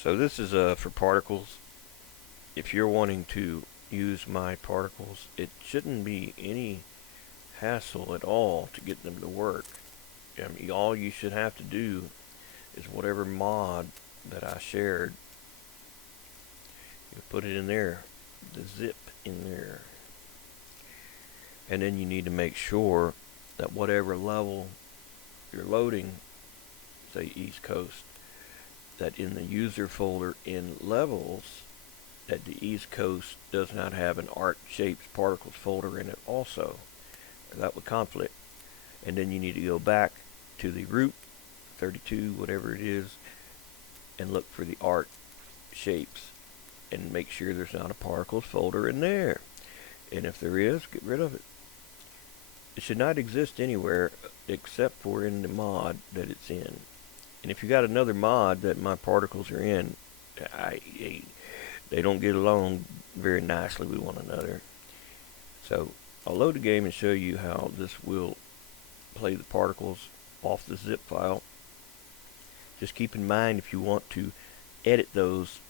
So this is for particles. If you're wanting to use my particles, it shouldn't be any hassle at all to get them to work. I mean, all you should have to do is whatever mod that I shared, you put it in there, the zip in there. And then you need to make sure that whatever level you're loading, say East Coast, that in the user folder in levels, that the East Coast does not have an art shapes particles folder in it also. That would conflict. And then you need to go back to the root 32, whatever it is, and look for the art shapes and make sure there's not a particles folder in there. And if there is, get rid of it. It should not exist anywhere except for in the mod that it's in. And if you got another mod that my particles are in, they don't get along very nicely with one another. So I'll load the game and show you how this will play the particles off the zip file. Just keep in mind, if you want to edit those,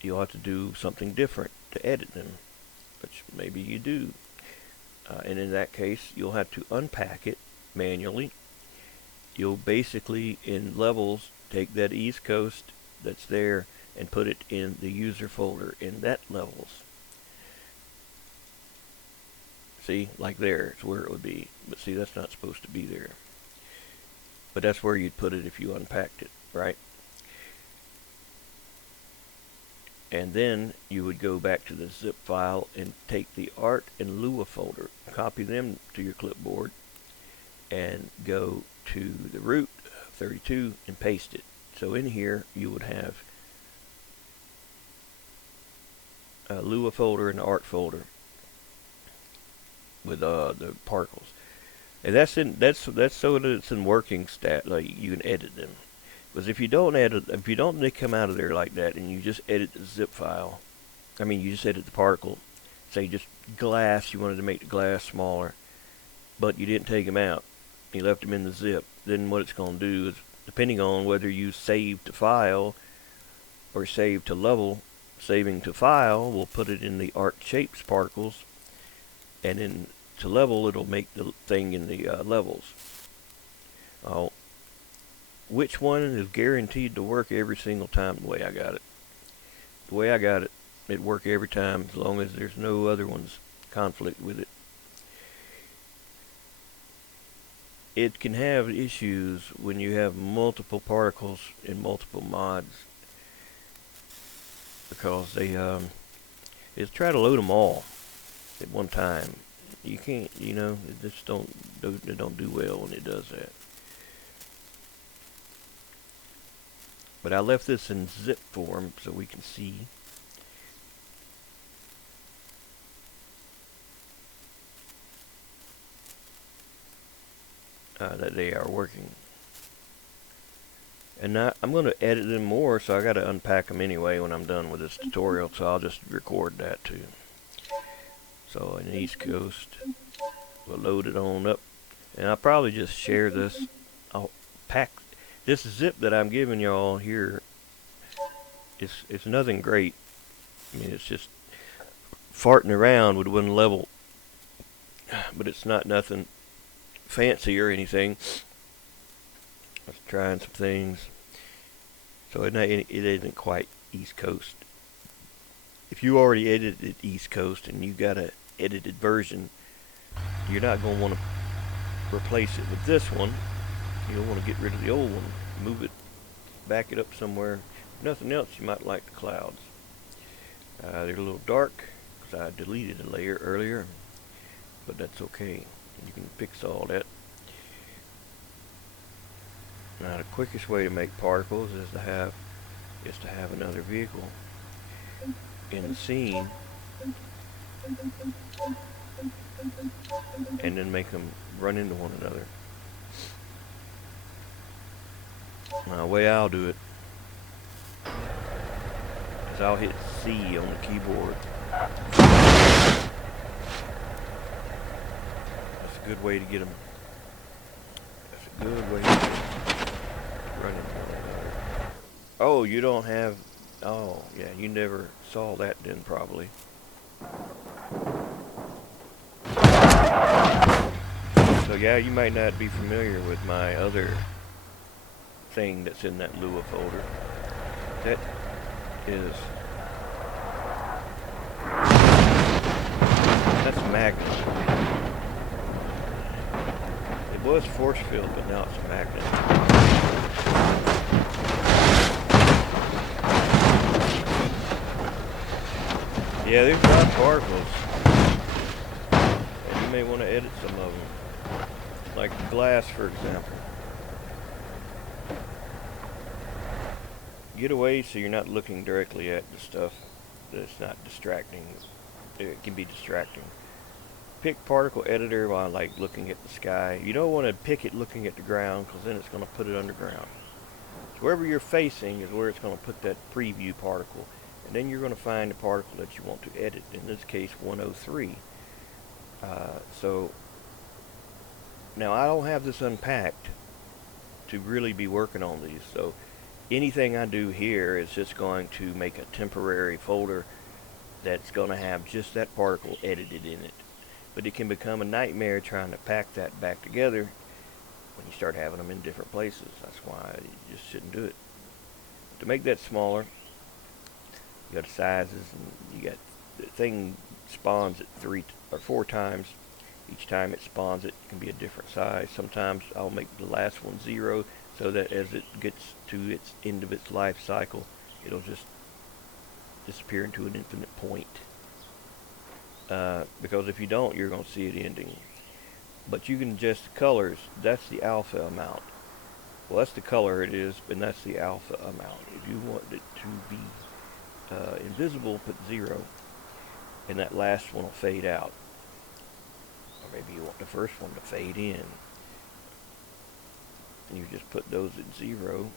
you'll have to do something different to edit them, which maybe you do. And in that case, you'll have to unpack it manually. You'll basically, in levels, take that East Coast that's there and put it in the user folder in that levels. See, like there, it's where it would be. But see, that's not supposed to be there. But that's where you'd put it if you unpacked it, right? And then you would go back to the zip file and take the art and Lua folder, copy them to your clipboard, and go to the root 32 and paste it. So in here you would have a Lua folder and the art folder with the particles, and that's so that it's in working stat, like you can edit them. Because if you don't they come out of there like that, and you just edit the zip file. I mean, you just edit the particle. Say just glass, you wanted to make the glass smaller, but you didn't take them out. You left them in the zip. Then what it's going to do is, depending on whether you save to file or save to level, saving to file will put it in the art shapes particles, and then to level it'll make the thing in the levels. Which one is guaranteed to work every single time the way I got it? The way I got it, it worked every time as long as there's no other ones conflict with it. It can have issues when you have multiple particles in multiple mods, because they try to load them all at one time. You can't, it just don't do well when it does that. But I left this in zip form so we can see. That they are working. And now I'm going to edit them more, so I got to unpack them anyway when I'm done with this tutorial, so I'll just record that too. So in the East Coast, we'll load it on up. And I'll probably just share this. I'll pack this zip that I'm giving y'all here. It's nothing great. I mean, it's just farting around with one level, but it's not nothing fancy or anything. I was trying some things, so it isn't quite East Coast. If you already edited East Coast and you got a edited version, you're not going to want to replace it with this one. You'll want to get rid of the old one, move it, back it up somewhere. If nothing else, you might like the clouds. They're a little dark because I deleted a layer earlier, but that's okay. You can fix all that. Now the quickest way to make particles is to have another vehicle in the scene, and then make them run into one another. Now the way I'll do it is I'll hit C on the keyboard. That's a good way to get them. That's a good way to get them running into one another. Oh, you don't have. Oh, yeah, you never saw that then, probably. So yeah, you might not be familiar with my other thing that's in that Lua folder. That is that's Magnet. It was force field, but now it's Magnet. Yeah, there's a lot of particles, and you may want to edit some of them, like glass, for example. Get away so you're not looking directly at the stuff that's not distracting. It can be distracting. Pick particle editor while like looking at the sky. You don't want to pick it looking at the ground because then it's going to put it underground. So wherever you're facing is where it's going to put that preview particle. And then you're going to find the particle that you want to edit. In this case, 103. So now I don't have this unpacked to really be working on these. So anything I do here is just going to make a temporary folder that's going to have just that particle edited in it. But it can become a nightmare trying to pack that back together when you start having them in different places. That's why you just shouldn't do it. To make that smaller, you got sizes, and you got the thing spawns it 3 or 4 times. Each time it spawns, it can be a different size. Sometimes I'll make the last one 0, so that as it gets to its end of its life cycle, it'll just disappear into an infinite point. Because if you don't, you're going to see it ending. But you can adjust the colors. That's the alpha amount. Well, that's the color it is, and that's the alpha amount. If you want it to be invisible, put 0, and that last one will fade out. Or maybe you want the first one to fade in. And you just put those at 0.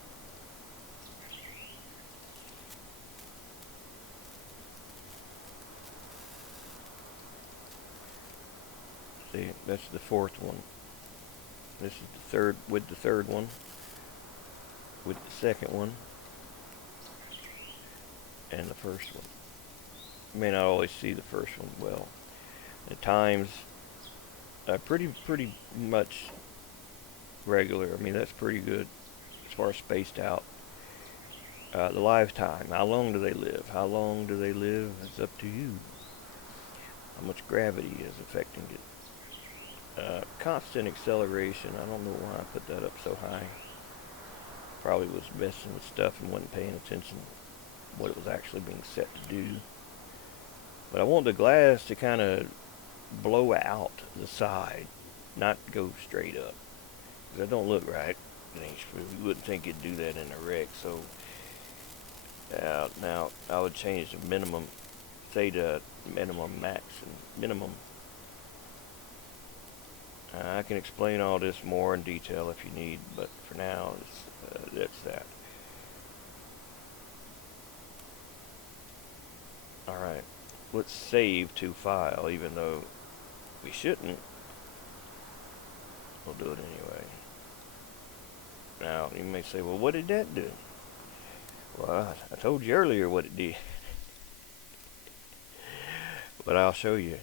See, that's the 4th one. This is the third with the 3rd one, with the 2nd one, and the 1st one. You may not always see the 1st one well. At times, pretty much regular. I mean, that's pretty good as far as spaced out. The lifetime. How long do they live? How long do they live? It's up to you. How much gravity is affecting it? Constant acceleration. I don't know why I put that up so high. Probably was messing with stuff and wasn't paying attention what it was actually being set to do. But I want the glass to kind of blow out the side, not go straight up. That don't look right. You wouldn't think it'd do that in a wreck. So now I would change the minimum, say the minimum, max, and minimum. I can explain all this more in detail if you need, but for now, that's that. Alright, let's save to file, even though we shouldn't. We'll do it anyway. Now, you may say, well, what did that do? Well, I told you earlier what it did. But I'll show you.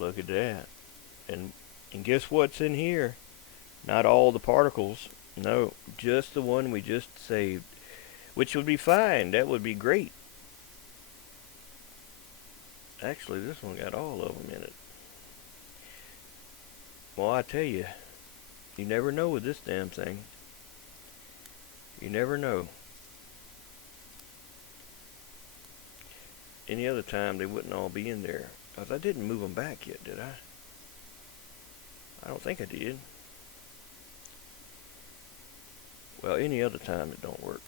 Look at that. And guess what's in here? Not all the particles. No, just the one we just saved. Which would be fine. That would be great. Actually, this one got all of them in it. Well, I tell you, you never know with this damn thing. You never know. Any other time, they wouldn't all be in there. Because I didn't move them back yet, did I? I don't think I did. Well, any other time it don't work.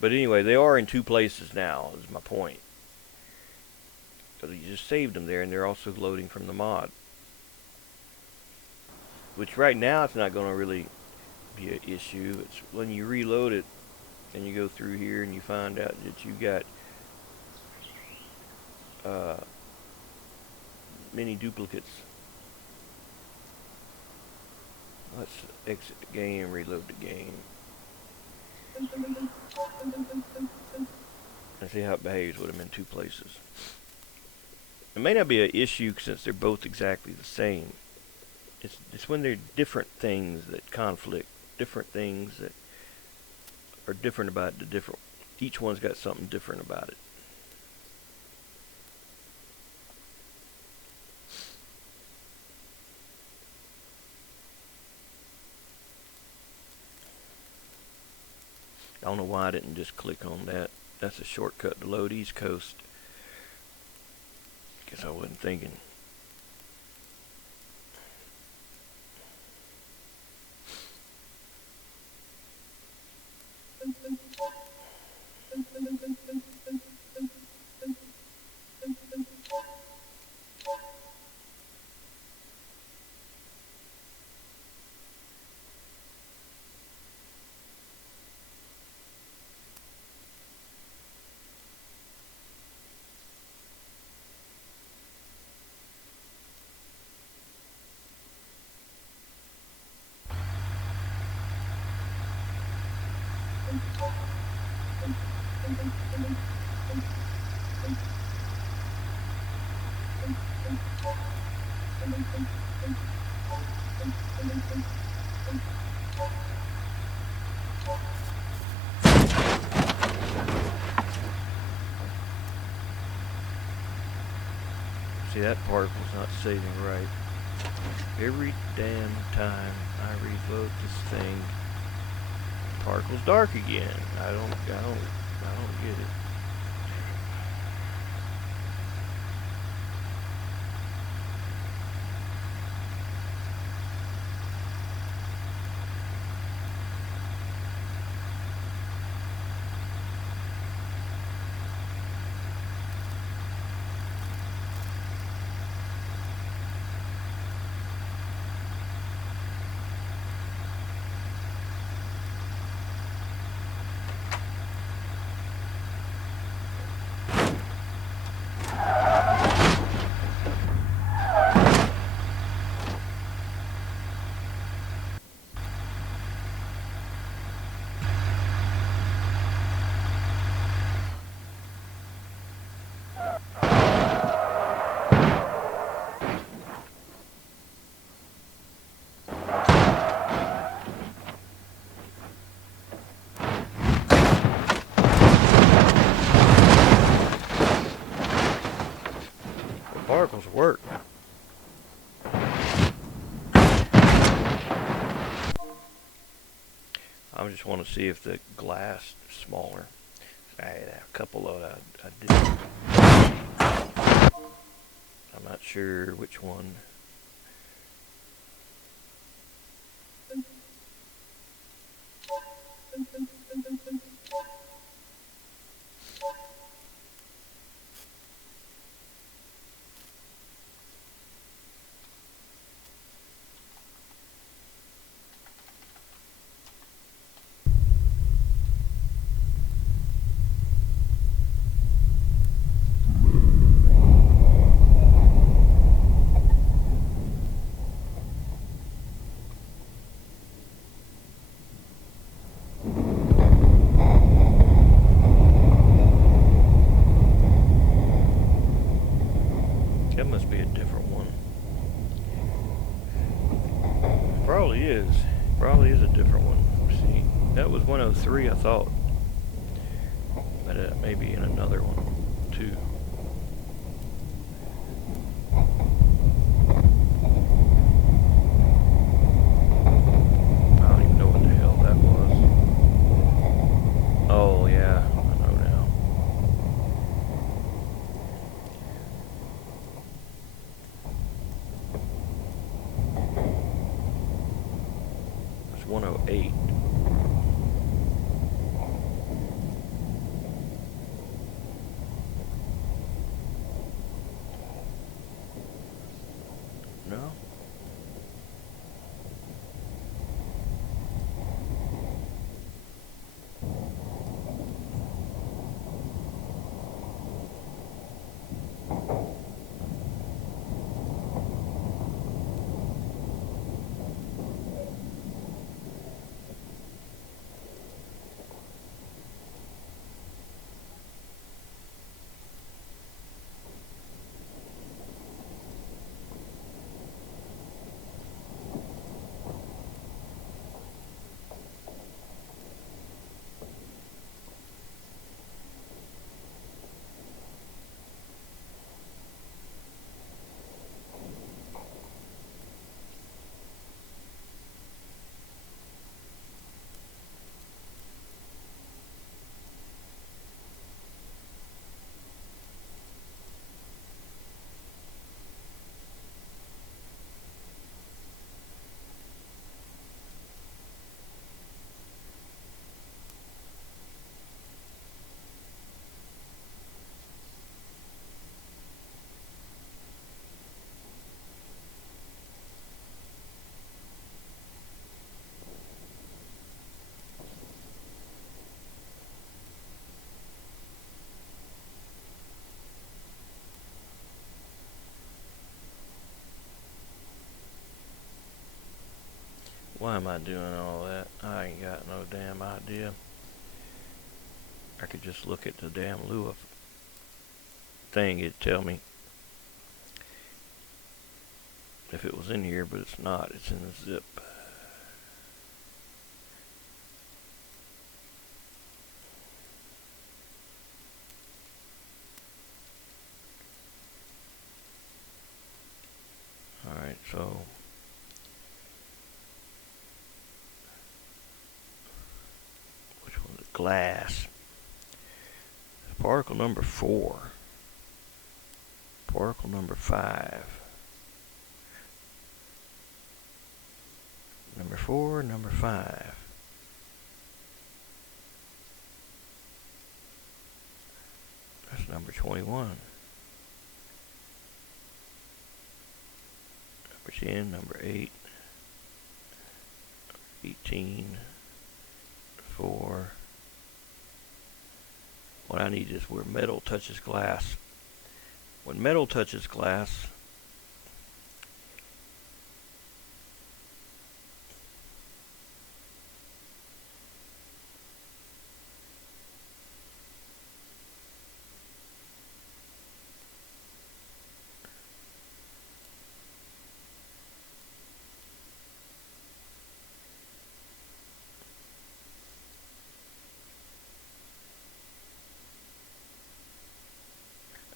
But anyway, they are in 2 places now, is my point. So you just saved them there, and they're also loading from the mod. Which right now it's not going to really be an issue. It's when you reload it, and you go through here, and you find out that you got many duplicates. Let's exit the game, reload the game, and see how it behaves with them in two places. It may not be an issue since they're both exactly the same. It's when they're different things that conflict, different things that are different about the different. Each one's got something different about it. I don't know why I didn't just click on that. That's a shortcut to load East Coast. Guess I wasn't thinking. See, that part was not saving right. Every damn time I reload this thing, Parkle's dark again. I don't get it. Parkle's work. I just want to see if the glass is smaller. I had a couple of I did. I'm not sure which one. That must be a different one. Probably is. Probably is a different one. See, that was 103, I thought. But it may be in another one, too. I don't even know what the hell that was. Oh, yeah. I know now. It's 108. No? Why am I doing all that? I ain't got no damn idea. I could just look at the damn Lua thing. It'd tell me if it was in here, but it's not. It's in the zip. Alright, so which one is it? Glass. Particle number 4. Particle number 5. Number 4, number 5. That's number 21. Number 10, number 8, 18, 4. What I need is where metal touches glass. When metal touches glass,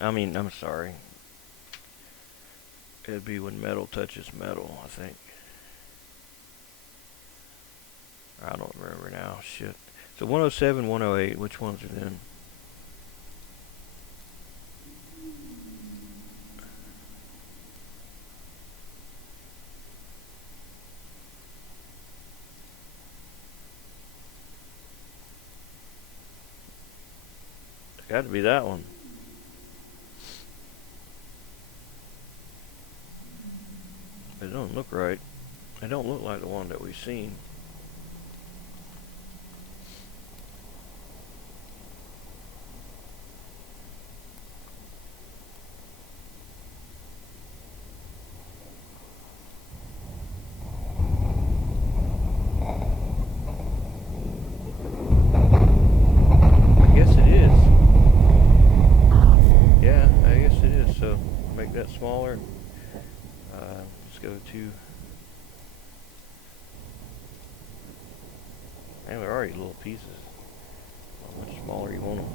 I'm sorry. It'd be when metal touches metal, I think. I don't remember now. Shit. So 107, 108, which ones are then? It's got to be that one. It don't look right. It don't look like the one that we've seen. I guess it is. Yeah, I guess it is. So make that smaller. Let's go to. And they're already little pieces. How much smaller you want them?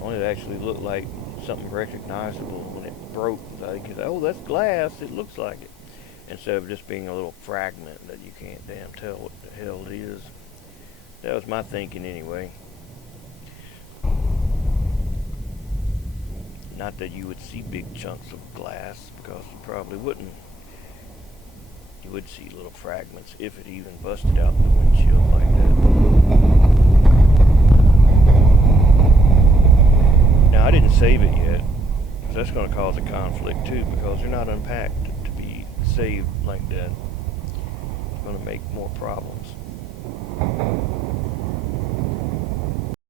I want it to actually look like something recognizable when it broke. So you can say, oh, that's glass. It looks like it. Instead of just being a little fragment that you can't damn tell what the hell it is. That was my thinking anyway. Not that you would see big chunks of glass, because you probably wouldn't. You would see little fragments if it even busted out the windshield like that. Now, I didn't save it yet, because that's going to cause a conflict too, because they're not unpacked to be saved like that. It's going to make more problems.